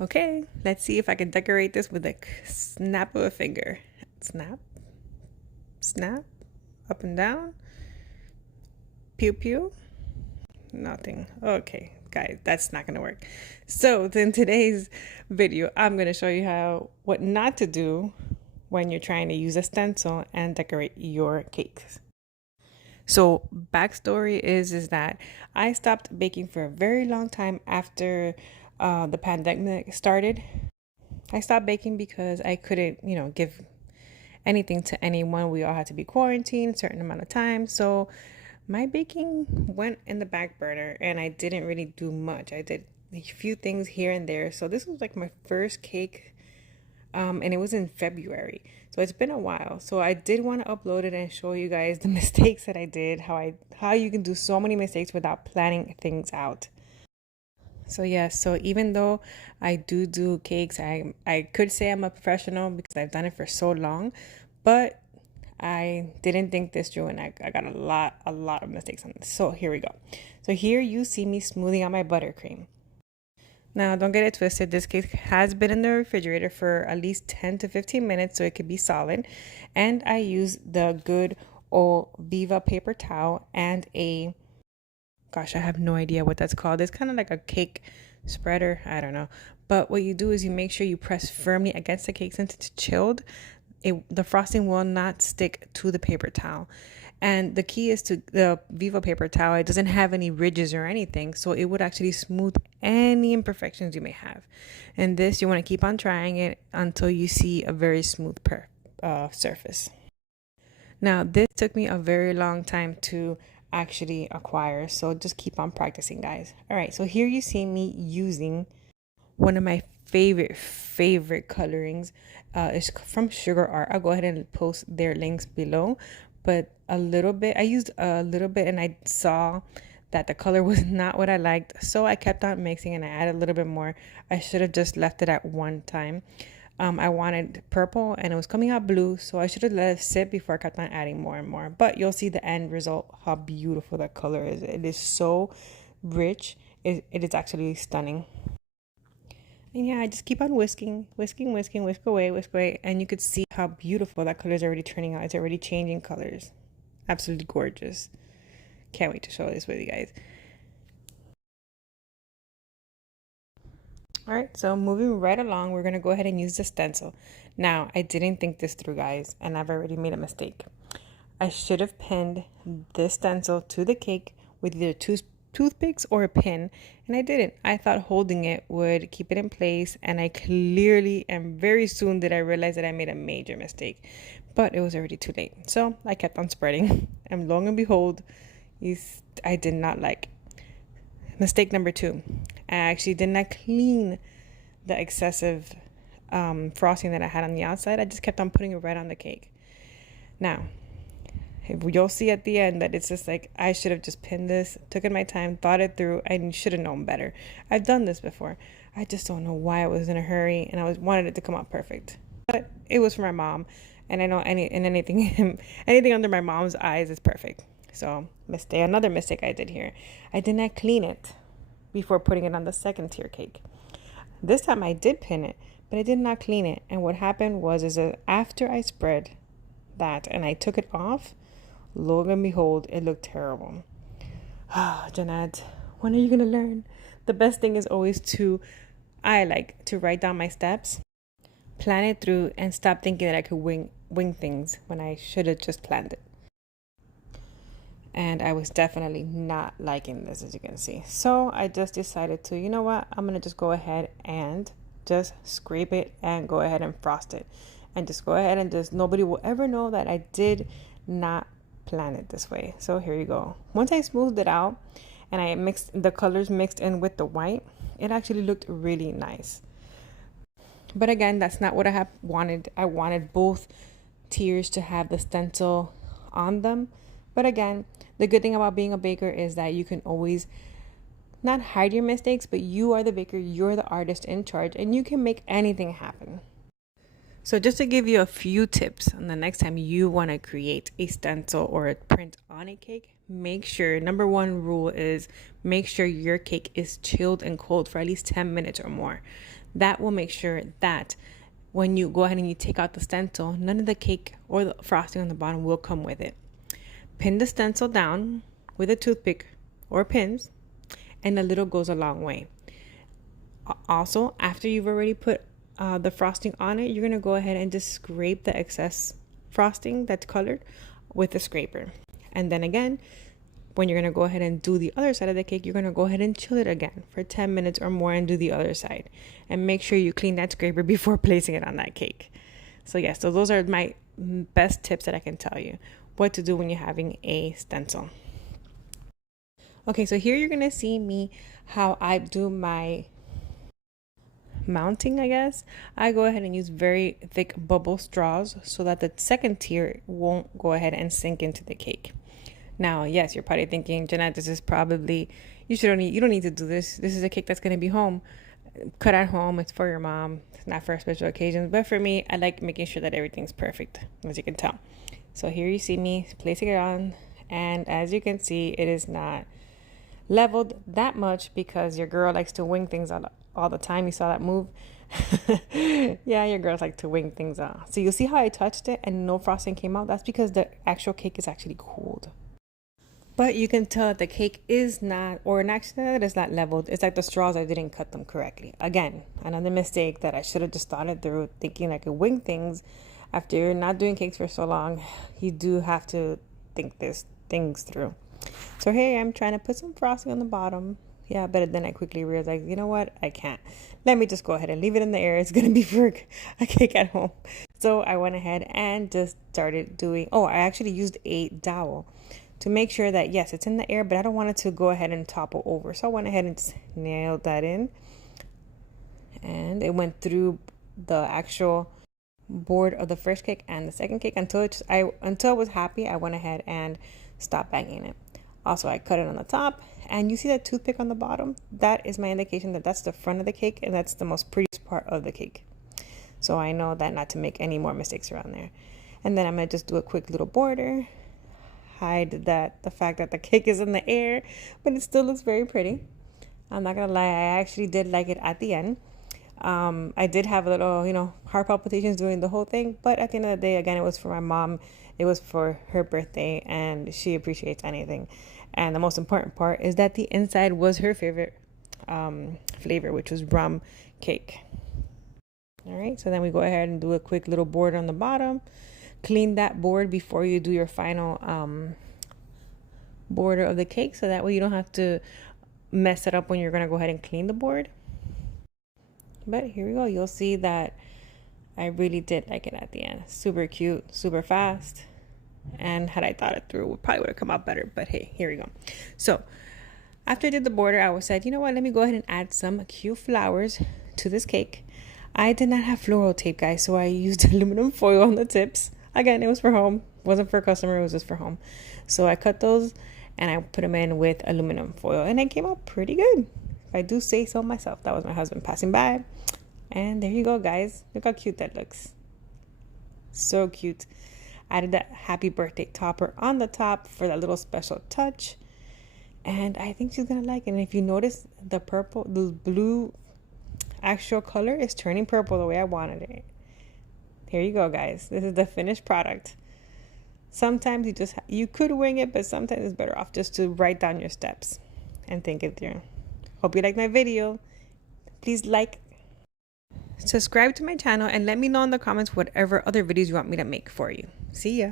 Okay, let's see if I can decorate this with a snap of a finger. Snap, snap, up and down, pew pew. Nothing. Okay, guys, that's not gonna work. So in today's video, I'm gonna show you what not to do when you're trying to use a stencil and decorate your cakes. So backstory is that I stopped baking for a very long time after the pandemic started. I stopped baking because I couldn't, give anything to anyone. We all had to be quarantined a certain amount of time. So my baking went in the back burner and I didn't really do much. I did a few things here and there. So this was like my first cake, and it was in February. So it's been a while. So I did want to upload it and show you guys the mistakes that I did, how you can do so many mistakes without planning things out. So yes, so even though I do cakes, I could say I'm a professional because I've done it for so long, but I didn't think this through and I got a lot of mistakes on this. So here we go. So here you see me smoothing out my buttercream. Now don't get it twisted, this cake has been in the refrigerator for at least 10 to 15 minutes so it could be solid. And I use the good old Viva paper towel and gosh, I have no idea what that's called. It's kind of like a cake spreader. I don't know. But what you do is you make sure you press firmly against the cake since it's chilled. The frosting will not stick to the paper towel. And the key is to the Viva paper towel. It doesn't have any ridges or anything. So it would actually smooth any imperfections you may have. And this, you want to keep on trying it until you see a very smooth surface. Now, this took me a very long time to actually acquire, so just keep on practicing, guys. All right, so here you see me using one of my favorite colorings. Is from Sugar Art. I'll go ahead and post their links below, but I used a little bit and I saw that the color was not what I liked, so I kept on mixing and I added a little bit more. I should have just left it at one time. I wanted purple and it was coming out blue, so I should have let it sit before I kept on adding more and more. But you'll see the end result, how beautiful that color is. It is so rich. It is actually stunning. And yeah, I just keep on whisking, whisk away. And you could see how beautiful that color is already turning out. It's already changing colors. Absolutely gorgeous. Can't wait to show this with you guys. All right, so moving right along, we're going to go ahead and use the stencil. Now, I didn't think this through, guys, and I've already made a mistake. I should have pinned this stencil to the cake with either toothpicks or a pin, and I didn't. I thought holding it would keep it in place, and I clearly and very soon did I realize that I made a major mistake, but it was already too late. So I kept on spreading, and lo and behold, I did not like. Mistake number 2, I actually did not clean the excessive frosting that I had on the outside. I just kept on putting it right on the cake. Now, you'll see at the end that it's just like I should have just pinned this, took in my time, thought it through, and should have known better. I've done this before. I just don't know why I was in a hurry and I wanted it to come out perfect. But it was for my mom, and I know anything under my mom's eyes is perfect. So another mistake I did here. I did not clean it before putting it on the second tier cake. This time I did pin it, but I did not clean it. And what happened was that after I spread that and I took it off, lo and behold, it looked terrible. Ah, Jeanette, when are you gonna learn? The best thing is always I like to write down my steps, plan it through, and stop thinking that I could wing things when I should have just planned it. And I was definitely not liking this, as you can see. So I just decided to, you know what, I'm going to just go ahead and just scrape it and go ahead and frost it. And just go ahead and just, nobody will ever know that I did not plan it this way. So here you go. Once I smoothed it out and I mixed the colors mixed in with the white, it actually looked really nice. But again, that's not what I wanted. I wanted both tiers to have the stencil on them. But again, the good thing about being a baker is that you can always not hide your mistakes, but you are the baker, you're the artist in charge, and you can make anything happen. So just to give you a few tips on the next time you want to create a stencil or a print on a cake, make sure, number one rule is make sure your cake is chilled and cold for at least 10 minutes or more. That will make sure that when you go ahead and you take out the stencil, none of the cake or the frosting on the bottom will come with it. Pin the stencil down with a toothpick or pins, and a little goes a long way. Also, after you've already put the frosting on it, you're going to go ahead and just scrape the excess frosting that's colored with a scraper. And then again, when you're going to go ahead and do the other side of the cake, you're going to go ahead and chill it again for 10 minutes or more and do the other side. And make sure you clean that scraper before placing it on that cake. So yes, so those are my best tips that I can tell you what to do when you're having a stencil. Okay, so here you're going to see me how I do my mounting, I guess. I go ahead and use very thick bubble straws so that the second tier won't go ahead and sink into the cake. Now, yes, you're probably thinking, Jeanette, this is probably, you don't need to do this. This is a cake that's going to be cut at home. It's for your mom. It's not for special occasions. But for me, I like making sure that everything's perfect, as you can tell. So here you see me placing it on. And as you can see, it is not leveled that much because your girl likes to wing things all the time. You saw that move? Yeah, your girls like to wing things out. So you'll see how I touched it and no frosting came out. That's because the actual cake is actually cooled. But you can tell that the cake is not, or an accident that it's not leveled. It's like the straws, I didn't cut them correctly. Again, another mistake that I should have just thought it through, thinking I could wing things. After you're not doing cakes for so long, you do have to think things through. So here I am trying to put some frosting on the bottom. Yeah, but then I quickly realized, you know what? I can't. Let me just go ahead and leave it in the air. It's going to be for a cake at home. So I went ahead and just started doing, I actually used a dowel to make sure that, yes, it's in the air, but I don't want it to go ahead and topple over. So I went ahead and just nailed that in. And it went through the actual board of the first cake and the second cake until I was happy. I went ahead and stopped banging it. Also, I cut it on the top, and you see that toothpick on the bottom? That is my indication that that's the front of the cake, and that's the most prettiest part of the cake. So I know that not to make any more mistakes around there. And then I'm going to just do a quick little border, hide the fact that the cake is in the air, but it still looks very pretty. I'm not going to lie, I actually did like it at the end. I did have a little, heart palpitations during the whole thing, but at the end of the day, again, it was for my mom. It was for her birthday, and she appreciates anything. And the most important part is that the inside was her favorite flavor, which was rum cake. All right, so then we go ahead and do a quick little border on the bottom. Clean that board before you do your final border of the cake, so that way you don't have to mess it up when you're going to go ahead and clean the board. But here we go. You'll see that I really did like it at the end. Super cute, super fast. And had I thought it through, it probably would have come out better. But hey, here we go. So after I did the border, I said, you know what? Let me go ahead and add some cute flowers to this cake. I did not have floral tape, guys, so I used aluminum foil on the tips. Again, it was for home. It wasn't for a customer. It was just for home. So I cut those and I put them in with aluminum foil. And it came out pretty good. If I do say so myself. That was my husband passing by. And there you go, guys. Look how cute that looks. So cute. Added that happy birthday topper on the top for that little special touch. And I think she's going to like it. And if you notice, the blue actual color is turning purple the way I wanted it. Here you go, guys. This is the finished product. Sometimes you could wing it, but sometimes it's better off just to write down your steps and think it through. Hope you liked my video. Please subscribe to my channel, and let me know in the comments whatever other videos you want me to make for you. See ya.